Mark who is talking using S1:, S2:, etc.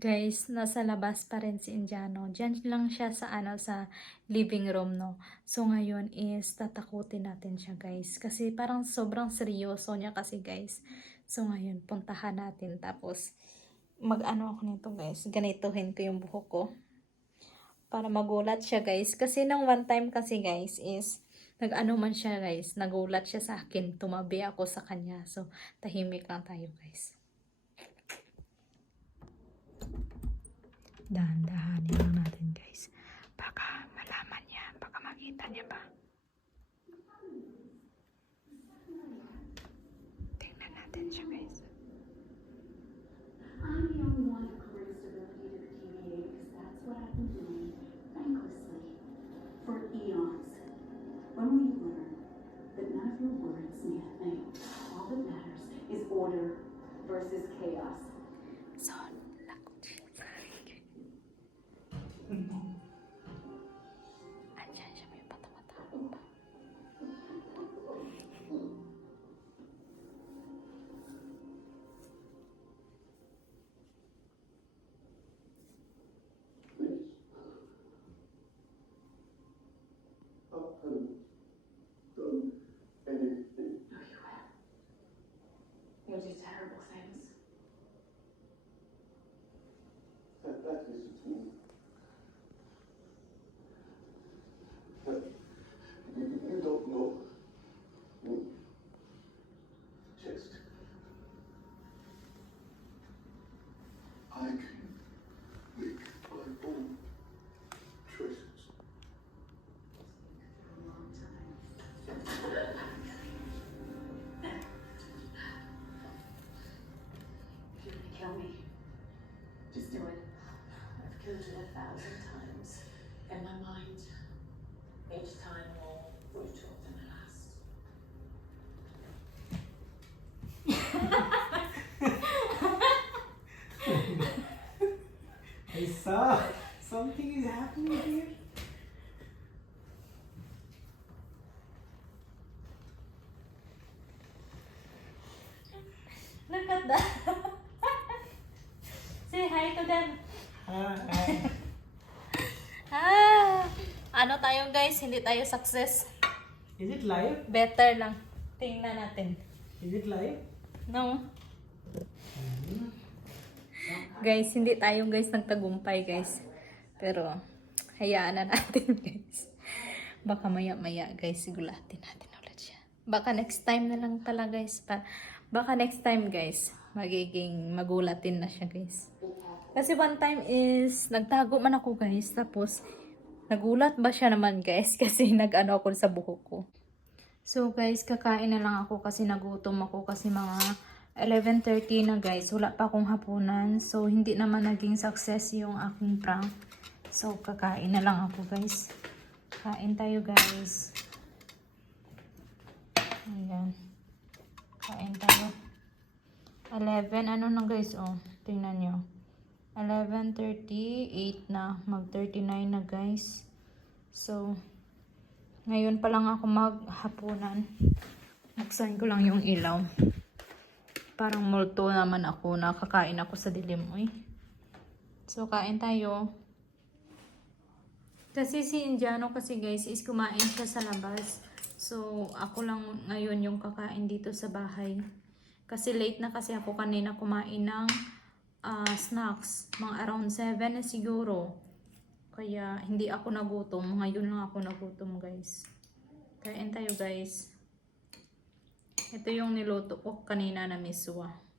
S1: Guys, nasa labas pa rin si Indiano. Diyan lang siya sa ano sa living room, no. So ngayon is tatakutin natin siya, guys. Kasi parang sobrang seryoso niya kasi, guys. So ngayon puntahan natin tapos mag-ano ako nito, guys. Ganituhin ko yung buhok ko para magulat siya, guys. Kasi nang one time kasi, guys, is nag-ano man siya, guys. Nagulat siya sa akin. Tumabi ako sa kanya. So tahimik lang tayo, guys. Dahan-dahanin lang natin guys. Baka malaman niya. Baka makita niya ba. Tingnan natin siya guys.
S2: None of your words mean a thing? All that matters is order versus chaos. Each time more brutal than the last.
S3: I saw something is happening here.
S1: Look at that. Say hi to them. Ah, ano tayo guys, hindi tayo success.
S3: is it live?
S1: Better lang. Tingnan natin.
S3: Is it live?
S1: No? Guys, hindi tayo guys nagtagumpay guys. Pero, hayaan na natin guys. Baka maya-maya guys, sigulatin natin ulit siya. Baka next time na lang pala guys. Pa baka next time guys, magiging magulatin na siya guys. Kasi one time is, nagtago man ako guys. Tapos, nagulat ba siya naman guys? Kasi nag-ano ako sa buhok ko. So guys, kakain na lang ako kasi nagutom ako kasi mga 11.30 na guys. Wala pa akong hapunan. So hindi naman naging success yung aking prank. So kakain na lang ako guys. Kain tayo guys. Ayan. Kain tayo. 11, ano na guys oh. Tingnan nyo. 11.38 na. Mag 39 na guys. So, ngayon pa lang ako maghapunan. Buksan ko lang yung ilaw. Parang multo naman ako. Nakakain ako sa dilim. Uy. So, kain tayo. Kasi si Indiano kasi guys is kumain siya sa labas. So, ako lang ngayon yung kakain dito sa bahay. Kasi late na kasi ako kanina kumain ng ah, snacks. Mga around 7 na siguro. Kaya hindi ako nagutom. Ngayon lang ako nagutom guys. Kain tayo guys. Ito yung niluto ko kanina na miswa.